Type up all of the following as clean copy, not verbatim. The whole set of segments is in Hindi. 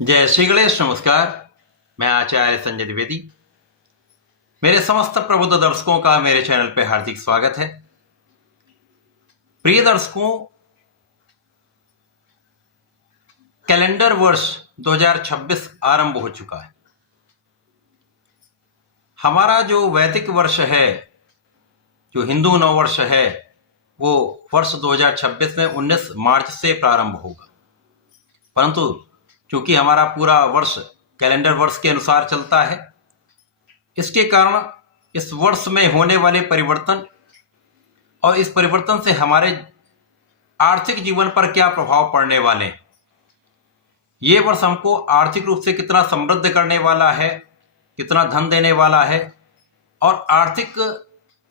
जय श्री गणेश। नमस्कार, मैं आचार्य संजय द्विवेदी। मेरे समस्त प्रबुद्ध दर्शकों का मेरे चैनल पे हार्दिक स्वागत है। प्रिय दर्शकों, कैलेंडर वर्ष 2026 आरंभ हो चुका है। हमारा जो वैदिक वर्ष है, जो हिंदू नववर्ष है, वो वर्ष 2026 में 19 मार्च से प्रारंभ होगा। परंतु चूंकि हमारा पूरा वर्ष कैलेंडर वर्ष के अनुसार चलता है, इसके कारण इस वर्ष में होने वाले परिवर्तन और इस परिवर्तन से हमारे आर्थिक जीवन पर क्या प्रभाव पड़ने वाले हैं, ये वर्ष हमको आर्थिक रूप से कितना समृद्ध करने वाला है, कितना धन देने वाला है, और आर्थिक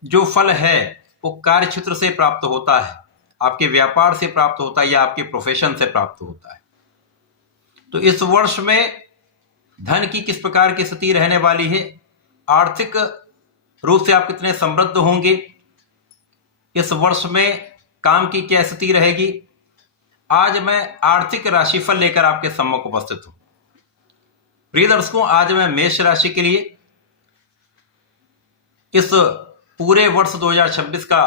जो फल है वो कार्य क्षेत्र से प्राप्त होता है, आपके व्यापार से प्राप्त होता है या आपके प्रोफेशन से प्राप्त होता है। तो इस वर्ष में धन की किस प्रकार की स्थिति रहने वाली है, आर्थिक रूप से आप कितने समृद्ध होंगे, इस वर्ष में काम की क्या स्थिति रहेगी, आज मैं आर्थिक राशिफल लेकर आपके सम्मुख उपस्थित हूं। प्रिय दर्शकों, आज मैं मेष राशि के लिए इस पूरे वर्ष 2026 का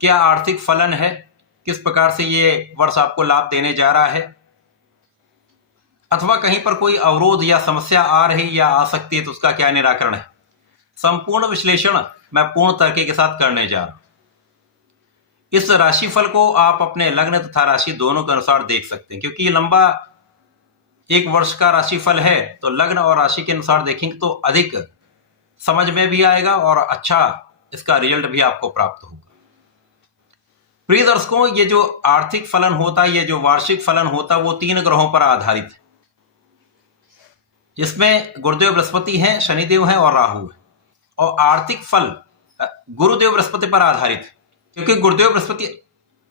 क्या आर्थिक फलन है, किस प्रकार से ये वर्ष आपको लाभ देने जा रहा है, अथवा कहीं पर कोई अवरोध या समस्या आ रही या आ सकती है तो उसका क्या निराकरण है, संपूर्ण विश्लेषण मैं पूर्ण तरीके के साथ करने जा रहा हूं। इस राशिफल को आप अपने लग्न तथा राशि दोनों के अनुसार देख सकते हैं, क्योंकि ये लंबा एक वर्ष का राशिफल है, तो लग्न और राशि के अनुसार देखेंगे तो अधिक समझ में भी आएगा और अच्छा इसका रिजल्ट भी आपको प्राप्त होगा। प्रिय दर्शकों, ये जो आर्थिक फलन होता है, ये जो वार्षिक फलन होता है, वो 3 ग्रहों पर आधारित है, जिसमें गुरुदेव बृहस्पति हैं, शनिदेव हैं और राहु है। और आर्थिक फल गुरुदेव बृहस्पति पर आधारित है, क्योंकि गुरुदेव बृहस्पति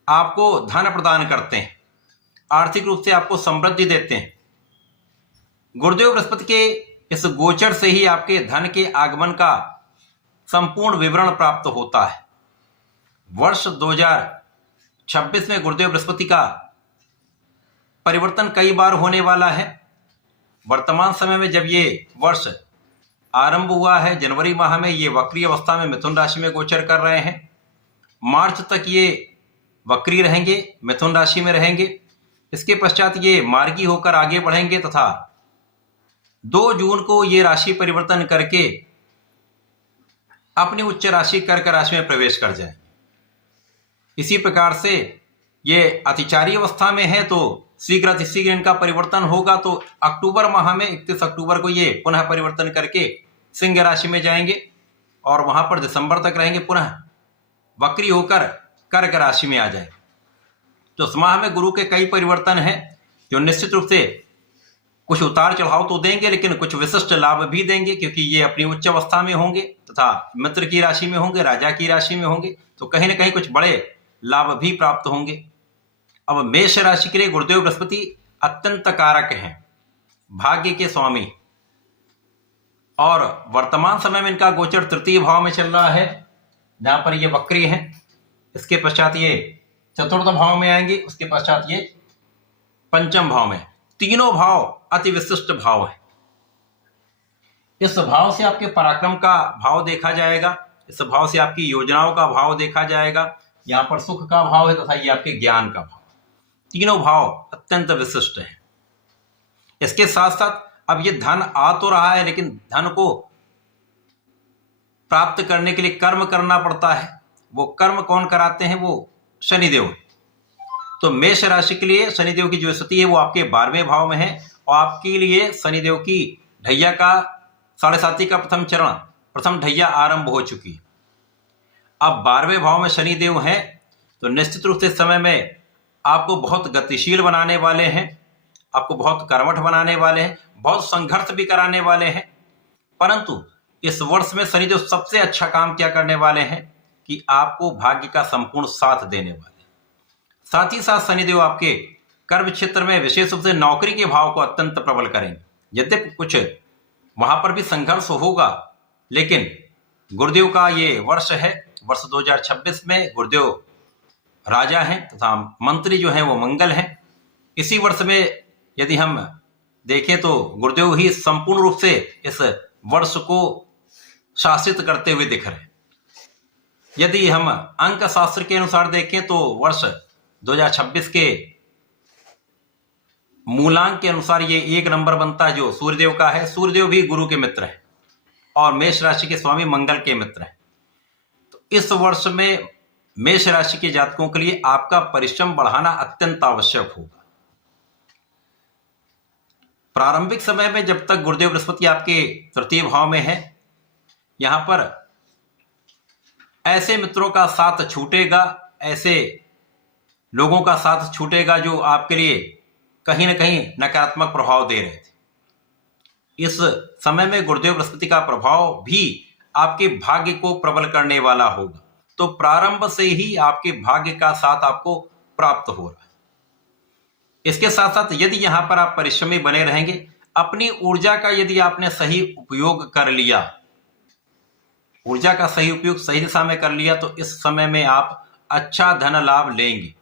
आपको धन प्रदान करते हैं, आर्थिक रूप से आपको समृद्धि देते हैं। गुरुदेव बृहस्पति के इस गोचर से ही आपके धन के आगमन का संपूर्ण विवरण प्राप्त होता है। वर्ष 2026 में गुरुदेव बृहस्पति का परिवर्तन कई बार होने वाला है। वर्तमान समय में जब ये वर्ष आरंभ हुआ है, जनवरी माह में ये वक्री अवस्था में मिथुन राशि में गोचर कर रहे हैं। मार्च तक ये वक्री रहेंगे, मिथुन राशि में रहेंगे। इसके पश्चात ये मार्गी होकर आगे बढ़ेंगे तथा 2 जून को ये राशि परिवर्तन करके अपनी उच्च राशि कर्क राशि में प्रवेश कर जाएंगे। इसी प्रकार से ये अतिचारी अवस्था में है, तो शीघ्र अतिशीघ्र इनका परिवर्तन होगा। तो अक्टूबर माह में 31 अक्टूबर को ये पुनः परिवर्तन करके सिंह राशि में जाएंगे और वहां पर दिसंबर तक रहेंगे, पुनः वक्री होकर कर्क राशि में आ जाएंगे। तो इस माह में गुरु के कई परिवर्तन हैं, जो निश्चित रूप से कुछ उतार चढ़ाव तो देंगे, लेकिन कुछ विशिष्ट लाभ भी देंगे, क्योंकि ये अपनी उच्च अवस्था में होंगे तथा मित्र की राशि में होंगे, राजा की राशि में होंगे, तो कहीं ना कहीं कुछ बड़े लाभ भी प्राप्त होंगे। अब मेष राशि के लिए गुरुदेव बृहस्पति अत्यंत कारक हैं, भाग्य के स्वामी, और वर्तमान समय में इनका गोचर तृतीय भाव में चल रहा है, जहां पर ये वक्री हैं। इसके पश्चात ये चतुर्थ भाव में आएंगे, उसके पश्चात ये पंचम भाव में। तीनों भाव अति विशिष्ट भाव है। इस भाव से आपके पराक्रम का भाव देखा जाएगा, इस भाव से आपकी योजनाओं का भाव देखा जाएगा, यहाँ पर सुख का भाव है तथा ये आपके ज्ञान का भाव। तीनों भाव अत्यंत विशिष्ट है। इसके साथ साथ अब ये धन आ तो रहा है, लेकिन धन को प्राप्त करने के लिए कर्म करना पड़ता है। वो कर्म कौन कराते हैं? वो शनिदेव। तो मेष राशि के लिए शनिदेव की जो स्थिति है वो आपके 12वें भाव में है, और आपके लिए शनिदेव की ढैया का 7.5 का प्रथम चरण, प्रथम ढैया आरंभ हो चुकी है। अब 12वें भाव में शनिदेव हैं, तो निश्चित रूप से समय में आपको बहुत गतिशील बनाने वाले हैं, आपको बहुत कर्मठ बनाने वाले हैं, बहुत संघर्ष भी कराने वाले हैं। परंतु इस वर्ष में शनिदेव सबसे अच्छा काम क्या करने वाले हैं कि आपको भाग्य का संपूर्ण साथ देने वाले हैं। साथ ही साथ शनिदेव आपके कर्म क्षेत्र में विशेष रूप से नौकरी के भाव को अत्यंत प्रबल करेंगे। यद्यपि कुछ वहां पर भी संघर्ष होगा, लेकिन गुरुदेव का ये वर्ष है। वर्ष 2026 में गुरुदेव राजा हैं तथा मंत्री जो हैं वो मंगल हैं। इसी वर्ष में यदि हम देखें तो गुरुदेव ही संपूर्ण रूप से इस वर्ष को शासित करते हुए दिख रहे हैं। यदि हम अंक शास्त्र के अनुसार देखें तो वर्ष 2026 के मूलांक के अनुसार ये 1 नंबर बनता है जो सूर्यदेव का है। सूर्यदेव भी गुरु के मित्र है और मेष राशि के स्वामी मंगल के मित्र है। तो इस वर्ष में मेष राशि के जातकों के लिए आपका परिश्रम बढ़ाना अत्यंत आवश्यक होगा। प्रारंभिक समय में जब तक गुरुदेव बृहस्पति आपके तृतीय भाव में है, यहां पर ऐसे मित्रों का साथ छूटेगा, ऐसे लोगों का साथ छूटेगा जो आपके लिए कहीं ना कहीं नकारात्मक प्रभाव दे रहे थे। इस समय में गुरुदेव बृहस्पति का प्रभाव भी आपके भाग्य को प्रबल करने वाला होगा। तो प्रारंभ से ही आपके भाग्य का साथ आपको प्राप्त हो रहा है। इसके साथ साथ यदि यहां पर आप परिश्रमी बने रहेंगे, अपनी ऊर्जा का यदि आपने सही उपयोग कर लिया, ऊर्जा का सही उपयोग सही दिशा में कर लिया, तो इस समय में आप अच्छा धन लाभ लेंगे।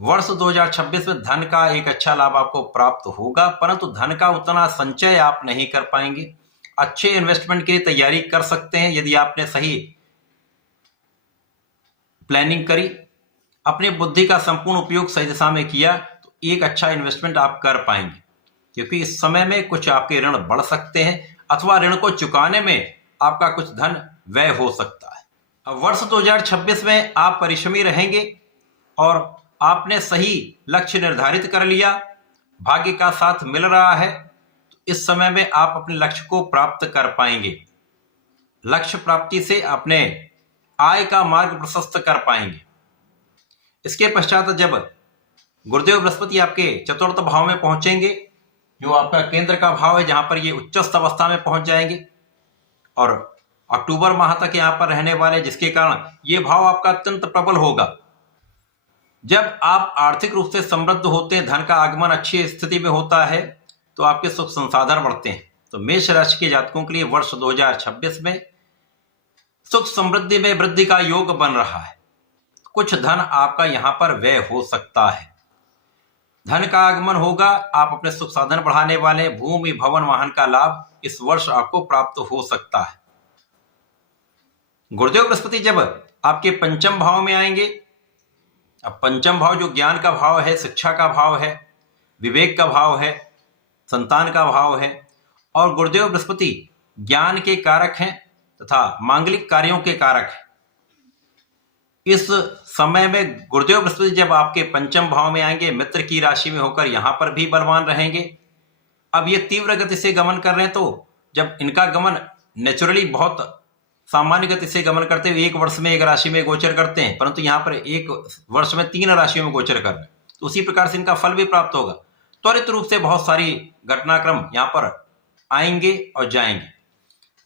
वर्ष 2026 में धन का एक अच्छा लाभ आपको प्राप्त होगा, परंतु धन का उतना संचय आप नहीं कर पाएंगे। अच्छे इन्वेस्टमेंट की तैयारी कर सकते हैं यदि आपने सही प्लानिंग करी, अपनी बुद्धि का संपूर्ण उपयोग सही दिशा में किया, तो एक अच्छा इन्वेस्टमेंट आप कर पाएंगे। क्योंकि इस समय में कुछ आपके ऋण बढ़ सकते हैं अथवा ऋण को चुकाने में आपका कुछ धन व्यय हो सकता है। अब वर्ष 2026 में आप परिश्रमी रहेंगे और आपने सही लक्ष्य निर्धारित कर लिया, भाग्य का साथ मिल रहा है, तो इस समय में आप अपने लक्ष्य को प्राप्त कर पाएंगे। लक्ष्य प्राप्ति से अपने आय का मार्ग प्रशस्त कर पाएंगे। इसके पश्चात जब गुरुदेव बृहस्पति आपके चतुर्थ भाव में पहुंचेंगे, जो आपका केंद्र का भाव है, जहां पर ये उच्चस्थ अवस्था में पहुंच जाएंगे और अक्टूबर माह तक यहां पर रहने वाले, जिसके कारण ये भाव आपका अत्यंत प्रबल होगा। जब आप आर्थिक रूप से समृद्ध होते हैं, धन का आगमन अच्छी स्थिति में होता है, तो आपके सुख संसाधन बढ़ते हैं। तो मेष राशि के जातकों के लिए वर्ष 2026 में सुख समृद्धि में वृद्धि का योग बन रहा है। कुछ धन आपका यहां पर व्यय हो सकता है, धन का आगमन होगा। आप अपने सुख साधन बढ़ाने वाले भूमि भवन वाहन का लाभ इस वर्ष आपको प्राप्त हो सकता है। गुरुदेव बृहस्पति जब आपके पंचम भाव में आएंगे, अब पंचम भाव जो ज्ञान का भाव है, शिक्षा का भाव है, विवेक का भाव है, संतान का भाव है, और गुरुदेव बृहस्पति ज्ञान के कारक हैं तथा मांगलिक कार्यों के कारक हैं। इस समय में गुरुदेव बृहस्पति जब आपके पंचम भाव में आएंगे, मित्र की राशि में होकर यहां पर भी बलवान रहेंगे। अब ये तीव्र गति से गमन कर रहे हैं, तो जब इनका गमन नेचुरली बहुत सामान्य गति से गमन करते हुए 1 वर्ष में 1 राशि में गोचर करते हैं, परंतु यहाँ पर 1 वर्ष में 3 राशियों में गोचर कर रहे हैं, तो उसी प्रकार से इनका फल भी प्राप्त होगा। त्वरित रूप से बहुत सारी घटनाक्रम यहाँ पर आएंगे और जाएंगे।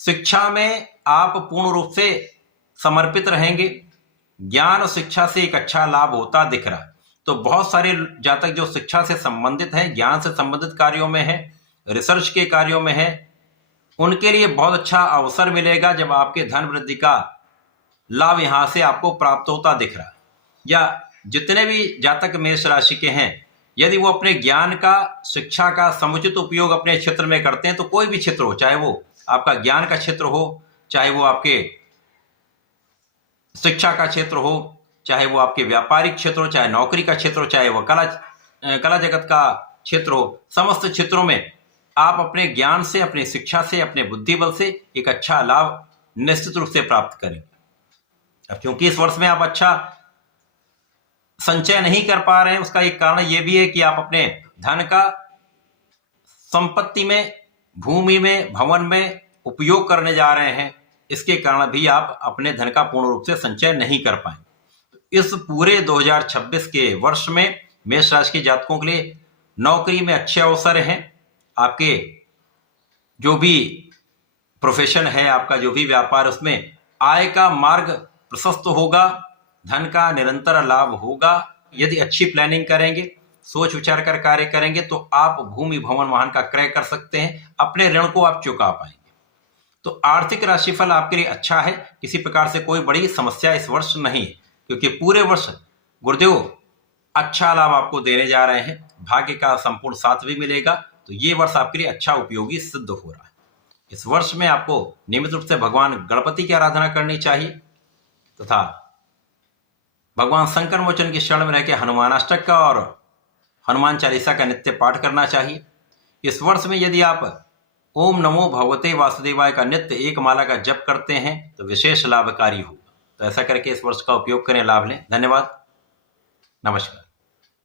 शिक्षा में आप पूर्ण रूप से समर्पित रहेंगे, ज्ञान और शिक्षा से एक अच्छा लाभ होता दिख रहा है। तो बहुत सारे जातक जो शिक्षा से संबंधित हैं, ज्ञान से संबंधित कार्यों में है, रिसर्च के कार्यों में है, उनके लिए बहुत अच्छा अवसर मिलेगा जब आपके धन वृद्धि का लाभ यहां से आपको प्राप्त होता दिख रहा है। या जितने भी जातक मेष राशि के हैं, यदि वो अपने ज्ञान का, शिक्षा का समुचित उपयोग अपने क्षेत्र में करते हैं, तो कोई भी क्षेत्र हो, चाहे वो आपका ज्ञान का क्षेत्र हो, चाहे वो आपके शिक्षा का क्षेत्र हो, चाहे वो आपके व्यापारिक क्षेत्र हो, चाहे नौकरी का क्षेत्र हो, चाहे वो कला जगत का क्षेत्र हो, समस्त क्षेत्रों में आप अपने ज्ञान से, अपनी शिक्षा से, अपने बुद्धि बल से एक अच्छा लाभ निश्चित रूप से प्राप्त करेंगे। अब क्योंकि इस वर्ष में आप अच्छा संचय नहीं कर पा रहे हैं, उसका एक कारण यह भी है कि आप अपने धन का संपत्ति में, भूमि में, भवन में उपयोग करने जा रहे हैं। इसके कारण भी आप अपने धन का पूर्ण रूप से संचय नहीं कर पाएंगे। इस पूरे 2026 के वर्ष में मेष राशि के जातकों के लिए नौकरी में अच्छे अवसर हैं। आपके जो भी प्रोफेशन है, आपका जो भी व्यापार, उसमें आय का मार्ग प्रशस्त होगा, धन का निरंतर लाभ होगा। यदि अच्छी प्लानिंग करेंगे, सोच विचार कर कार्य करेंगे, तो आप भूमि भवन वाहन का क्रय कर सकते हैं, अपने ऋण को आप चुका पाएंगे। तो आर्थिक राशिफल आपके लिए अच्छा है, किसी प्रकार से कोई बड़ी समस्या इस वर्ष नहीं है, क्योंकि पूरे वर्ष गुरुदेव अच्छा लाभ आपको देने जा रहे हैं। भाग्य का संपूर्ण साथ भी मिलेगा तो ये वर्ष आपके लिए अच्छा उपयोगी सिद्ध हो रहा है। इस वर्ष में आपको नियमित रूप से भगवान गणपति की आराधना करनी चाहिए तथा भगवान शंकर मोचन की शरण में रहकर हनुमानाष्टक का और हनुमान चालीसा का नित्य पाठ करना चाहिए। इस वर्ष में यदि आप ओम नमो भगवते वासुदेवाय का नित्य एक माला का जप करते हैं तो विशेष लाभकारी होगा। तो ऐसा करके इस वर्ष का उपयोग करें, लाभ लें। धन्यवाद, नमस्कार।